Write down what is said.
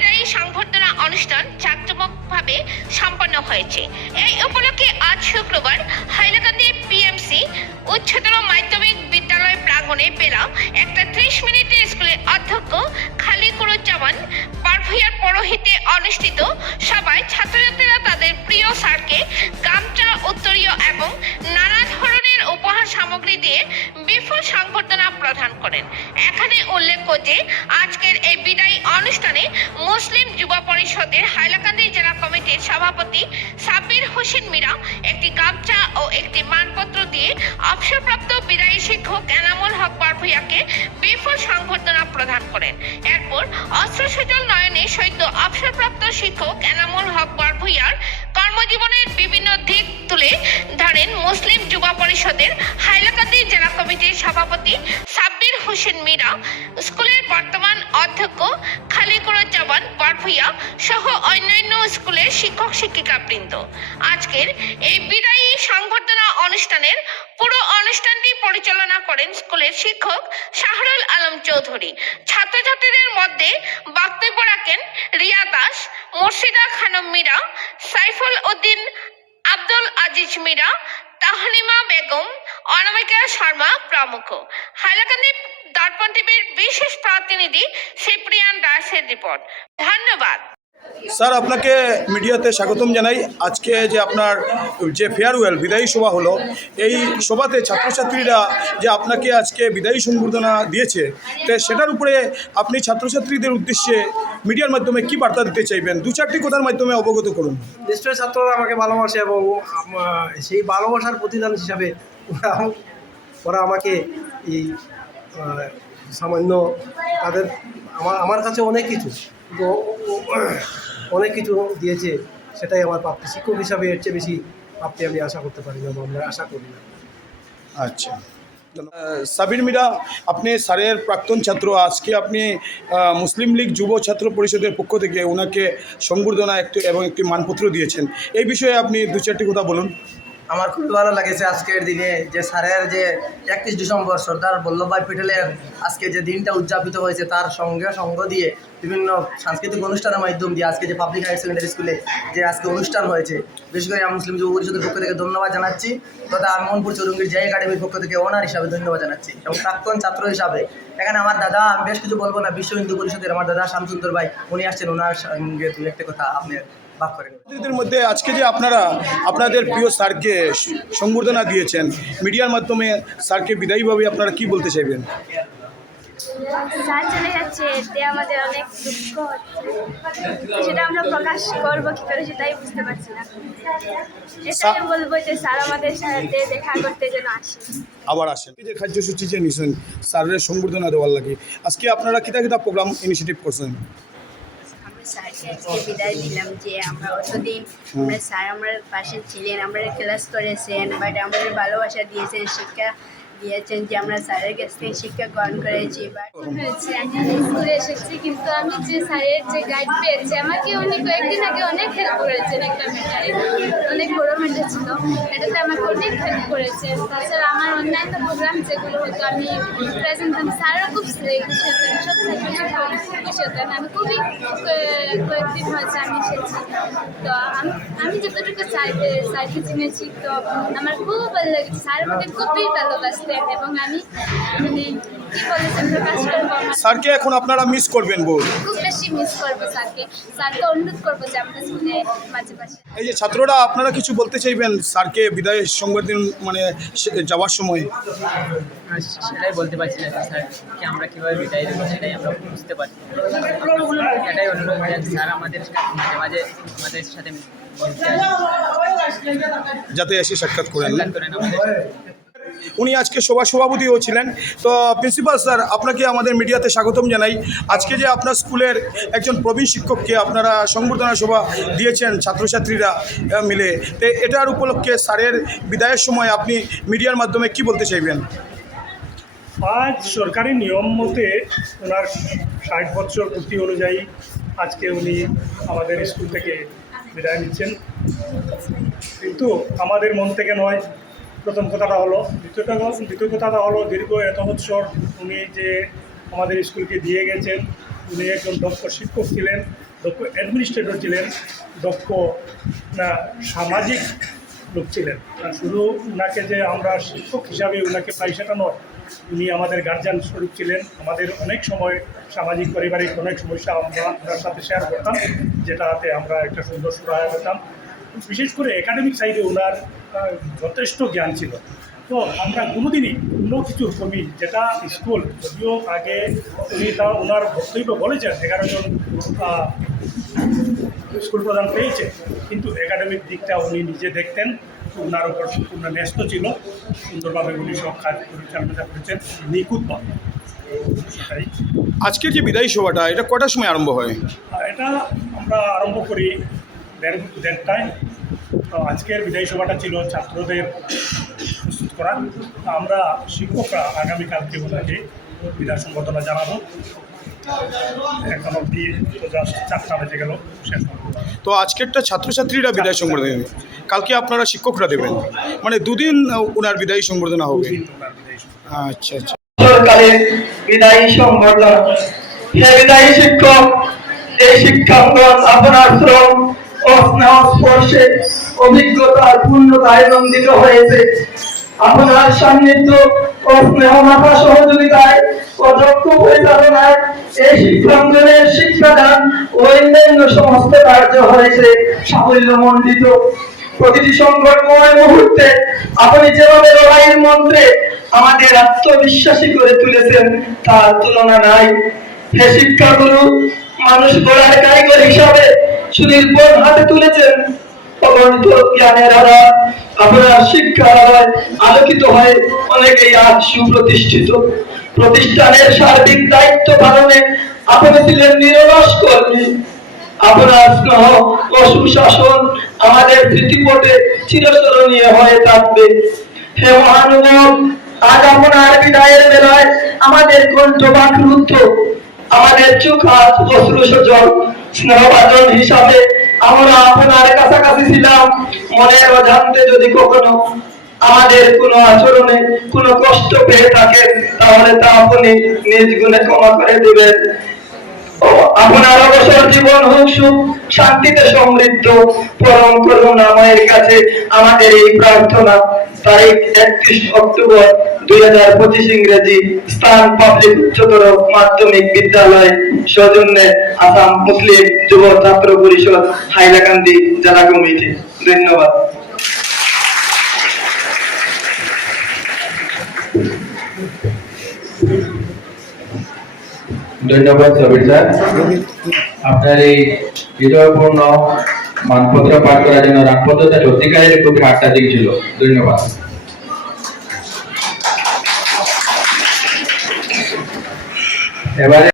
পারভিয়ার সংবর্ধনা অনুষ্ঠান জাঁকজমকভাবে সম্পন্ন হয়েছে। এই উপলক্ষে আজ শুক্রবার হাইলাকান্দি পিএমসি উচ্চতর মাধ্যমিক বিদ্যালয় প্রাঙ্গণে বেলা একটা ত্রিশ মিনিটের স্কুলের অধ্যক্ষ খালিকুরুজ্জামান পারভিয়ার পৌরোহিত্যে অনুষ্ঠিত সভায় ছাত্রছাত্রীরা তাদের প্রিয় স্যারকে গামছা, উত্তরীয় এবং নানা ধরনের উপহার সামগ্রী দিয়ে সংবর্ধনা প্রদান করেন। এখানে উল্লেখ্য যে, আজকের এই বিদায়ী অনুষ্ঠানে মুসলিম যুব পরিষদের হাইলাকান্দি জেলা কমিটির সভাপতি সাব্বির হোসেন মীরা একটি গামছা ও একটি মানপত্র দিয়ে অবসরপ্রাপ্ত বিদায়ী শিক্ষক এনামুল হক পারভুইয়াকে বিপুল সংবর্ধনা প্রদান করেন। এরপর অস্ত্র সজল নয়নে সৈন্য অবসরপ্রাপ্ত শিক্ষক এনামুল হক পারভুইয়ার পরিষদের হাইলাকান্দি জেলা কমিটির সভাপতি সাব্বির হোসেন মীরা, স্কুলের বর্তমান অধ্যক্ষ খালিকুরুজ্জামান বারভুইয়া সহ অন্যান্য স্কুলের শিক্ষক শিক্ষিকা বৃন্দ আজকের এই বিদায়ী সংবর্ধনা অনুষ্ঠানের পুরো অনুষ্ঠানটি পরিচালনা করেন স্কুলের শিক্ষক শাহরুল আলম চৌধুরী। ছাত্রছাত্রীদের মধ্যে বক্তব্য রাখেন রিয়া দাস, মুর্শিদা খানম মীরা, সাইফুল উদ্দিন আব্দুল আজিজ মীরা তাহনিমা বেগম অনামিকা শর্মা প্রমুখ। হাইলাকান্দি দর্পণ টিভির বিশেষ প্রতিনিধি শিবপ্রিয়ান দাসের রিপোর্ট। ধন্যবাদ। স্যার, আপনাকে মিডিয়াতে স্বাগতম জানাই। আজকে যে আপনার যে ফেয়ারওয়েল বিদায়ী সভা হলো, এই সভাতে ছাত্রছাত্রীরা যে আপনাকে আজকে বিদায়ী সংবর্ধনা দিয়েছে, তো সেটার উপরে আপনি ছাত্রছাত্রীদের উদ্দেশ্যে মিডিয়ার মাধ্যমে কি বার্তা দিতে চাইবেন? দু চারটি কথার মাধ্যমে অবগত করুন। নিশ্চয়ই ছাত্ররা আমাকে ভালোবাসে এবং সেই ভালোবাসার প্রতিদান হিসাবে ওরা ওরা আমাকে এই সামান্য তাদের আমার আমার কাছে অনেক কিছু। অনেক কিছু দিয়েছে, সেটাই আমার প্রাপ্তি শিক্ষক হিসাবে এর চেয়ে বেশি প্রাপ্তি আমি আশা করতে পারি না আমরা আশা করি না। আচ্ছা। সাবির মিরা, আপনি স্যারের প্রাক্তন ছাত্র, আজকে আপনি মুসলিম লীগ যুব ছাত্র পরিষদের পক্ষ থেকে ওনাকে সংবর্ধনা একটি এবং একটি মানপত্র দিয়েছেন। এই বিষয়ে আপনি দু চারটি কথা বলুন। আমার খুবই ভালো লাগেছে আজকের দিনে যে স্যারের যে একত্রিশ ডিসেম্বর সর্দার বল্লভভাই প্যাটেলের আজকে যে দিনটা উদযাপিত হয়েছে, তার সঙ্গে সঙ্গ দিয়ে বিভিন্ন সাংস্কৃতিক অনুষ্ঠানের মাধ্যম দিয়ে আজকে যে পাবলিক হায়ার সেকেন্ডারি স্কুলে যে আজকে অনুষ্ঠান হয়েছে, বিশেষ করে আমি মুসলিম যুব পরিষদের পক্ষ থেকে ধন্যবাদ জানাচ্ছি তথা আমি চৌরঙ্গীর জয় একাডেমির পক্ষ থেকে ওনার হিসাবে ধন্যবাদ জানাচ্ছি এবং প্রাক্তন ছাত্র হিসাবে। এখানে আমার দাদা, আমি বেশ কিছু বলব না, বিশ্ব হিন্দু পরিষদের আমার দাদা শামসুন্দর ভাই, উনি আসছেন ওনার সঙ্গে দু একটা কথা আপনি বাক করেন মধ্যে আজকে যে আপনারা আপনাদের প্রিয় স্যারকে সংবর্ধনা দিয়েছেন মিডিয়ার মাধ্যমে স্যারকে বিদায়ীভাবে আপনারা কি বলতে চাইবেন? স্যার চলে যাচ্ছে এতে আমাদের অনেক দুঃখ হচ্ছে। সেটা আমরা প্রকাশ করব কি করে সেটাই বুঝতে পারছি না। এটাই বলব যে স্যার আমাদের সাথে দেখা করতে যেন আসে। আবার আসেন। যে কার্যসূচি যে নিছেন স্যারের সংবর্ধনা দেওয়ার লাগে আজকে আপনারা কিতা কিতা প্রোগ্রাম ইনিশিয়েটিভ করছেন? আমরা আজকে বিদায় দিলাম যে আমরা অতদিন আমরা স্যার আমার পাশে ছিলেন আমরা ক্লাস করেছেন বাট আমাদের ভালোবাসা দিয়েছেন শিক্ষা দিয়েছেন যে আমরা স্যারের কাছ থেকে শিক্ষা গ্রহণ করেছি হয়েছে। আমি স্কুলে এসেছি, কিন্তু আমি যে স্যারের যে গাইড পেয়েছি, আমাকে উনি কয়েকদিন আগে অনেক হেল্প করেছেন একটা ম্যাটারে অনেক বড় ম্যাটার ছিল। এটাতে আমাকে অনেক হেল্প করেছেন তাছাড়া আমার অন্যান্য প্রোগ্রাম যেগুলো হতো আমি প্রেজেন্ট স্যারও খুব খুশি হতেন সব খুশি হতেন আমি খুবই কয়েকদিন হয়েছে আমি এসেছি। তো আমি যতটুকু স্যারকে স্যারকে চিনেছি, তো আমার খুব ভালো লেগেছে। স্যার আমাকে খুবই ভালোবাসতেন। এবং আমি মানে কী করব স্যারকে এখন আপনারা মিস করবেন বহু খুব বেশি মিস করব স্যারকে। স্যারকে অনুরোধ করব যে আমাদের স্কুলে মাঝে মাঝে এই যে ছাত্ররা আপনারা কিছু বলতে চাইবেন স্যারকে বিদায় সংবর্ধন মানে যাওয়ার সময়? আর সেটাই বলতে পারছি না স্যারকে আমরা কীভাবে বিদায় দেবো সেটাই আমরা বুঝতে পারছি এটাই অনুরোধ স্যার আমাদের সাথে মাঝে মাঝে আমাদের সাথে যাতে এসে সাক্ষাৎ করেন। উনি আজকে সভা সভাপতিও ছিলেন। তো প্রিন্সিপাল স্যার আপনাকে আমাদের মিডিয়াতে স্বাগতম জানাই। আজকে যে আপনার স্কুলের একজন প্রবীণ শিক্ষককে আপনারা সংবর্ধনা সভা দিয়েছেন, ছাত্রছাত্রীরা মিলে, তো এটার উপলক্ষে স্যারের বিদায়ের সময় আপনি মিডিয়ার মাধ্যমে কি বলতে চাইবেন? আজ সরকারি নিয়ম মতে ওনার ষাট বছর পূর্তি অনুযায়ী আজকে উনি আমাদের স্কুল থেকে বিদায় নিচ্ছেন। কিন্তু আমাদের মন থেকে নয় প্রথম কথাটা হলো। দ্বিতীয়টা দ্বিতীয় কথাটা হলো, দীর্ঘ এত বছর উনি যে আমাদের স্কুলকে দিয়ে গেছেন, উনি একজন দক্ষ শিক্ষক ছিলেন, দক্ষ অ্যাডমিনিস্ট্রেটর ছিলেন, দক্ষ না, সামাজিক লোক ছিলেন। শুধু ওনাকে যে আমরা শিক্ষক হিসাবে ওনাকে পাই সেটা নয়, উনি আমাদের গার্জিয়ান স্বরূপ ছিলেন। আমাদের অনেক সময় সামাজিক পারিবারিক অনেক সমস্যা আমরা ওনার সাথে শেয়ার করতাম, যেটাতে আমরা একটা সুন্দর সুরাহা পেতাম। বিশেষ করে একাডেমিক সাইডে ওনার যথেষ্ট জ্ঞান ছিল। তো আমরা কোনোদিনই অন্য কিছু কমি যেটা স্কুল যদিও আগে উনি তা ওনার বক্তব্য বলেছেন এগারো জন স্কুল প্রধান পেয়েছে কিন্তু একাডেমিক দিকটা উনি নিজে দেখতেন ওনার উপর সম্পূর্ণ ন্যস্ত ছিল। সুন্দরভাবে উনি সব কাজ পরিচালনা করেছেন নিখুঁতভাবে আজকের যে বিদায়ী সভাটা এটা কটার সময় আরম্ভ হয়? এটা আমরা আরম্ভ করি দেড় দেড়টায় তো আজকের বিদায়ী সভাটা ছিল ছাত্রদের প্রস্তুত করা আমরা শিক্ষকরা আগামীকালকে ওনাকে বিদায় সম্বর্ধনা জানাব। এখন অব্দি তো জাস্ট চারটা বেজে গেল শেষ। তো আজকেরটা ছাত্রছাত্রীরা বিদায় সংবর্ধনা দেবেন কালকে আপনারা শিক্ষকরা দেবেন। মানে দুদিন ওনার বিদায়ী সংবর্ধনা হবে। আচ্ছা আচ্ছা। সরকারের বিদায়ী সংবর্ধনা। হে বিদায়ী শিক্ষক এই শিক্ষাঙ্গন আপনার শ্রম স্পর্শে অভিজ্ঞতার পূর্ণতায় নন্দিত হয়েছে। আপনার সান্নিধ্য ও স্নেহ মাথা সহযোগিতায় ও দক্ষ পরিচালনায় এই শিক্ষাঙ্গনের শিক্ষাদান ও অন্যান্য সমস্ত কার্য হয়েছে সাফল্যমণ্ডিত। প্রতিটি সংকটময় মুহূর্তে আপনি যেভাবে লড়াইয়ের মন্ত্রে আমাদের আত্মবিশ্বাসী করে তুলেছেন, তার তুলনা নাই। হে শিক্ষাগুরু, মানুষ গড়ার কারিগর হিসাবে সুনির্ভর হাতে তুলেছেন জ্ঞানের আপনার শিক্ষার আলোকিত অনেকেই আজ সুপ্রতিষ্ঠিত। প্রতিষ্ঠানের সার্বিক দায়িত্ব পালনে আপনি ছিলেন নিরলস কর্মী। আপনার স্নেহ ও সুশাসন আমাদের স্মৃতিপটে চিরস্মরণীয় হয়ে থাকবে। হে মহানুভব, আজ আপনার বিদায়ের বেলায় আমাদের কণ্ঠ আমাদের চোখ, হাত, অশ্রু স্নেহভাজন হিসাবে আমরা আপনার কাছাকাছি ছিলাম। মনের অজান্তে যদি কখনো আমাদের কোনো আচরণে কোনো কষ্ট পেয়ে থাকে তাহলে তা আপনি নিজ গুণে ক্ষমা করে দেবেন। আপনার অবসর জীবন হোক, সুখ শান্তিতে সমৃদ্ধ, পরম করুণাময়ের কাছে, আমাদের এই প্রার্থনা। তারিখ একত্রিশ অক্টোবর দুই হাজার পঁচিশ ইংরেজি, স্থান পাবলিক উচ্চতর মাধ্যমিক বিদ্যালয়, সৌজন্যে আসাম মুসলিম যুব ছাত্র পরিষদ, হাইলাকান্দি জেলা কমিটি। ধন্যবাদ। ধন্যবাদ সবির স্যার আপনার এই হৃদয়পূর্ণ মানপত্র পাঠ করার জন্য রানপত্রটা সত্যিকারের খুবই দিক ছিল। ধন্যবাদ। এবারে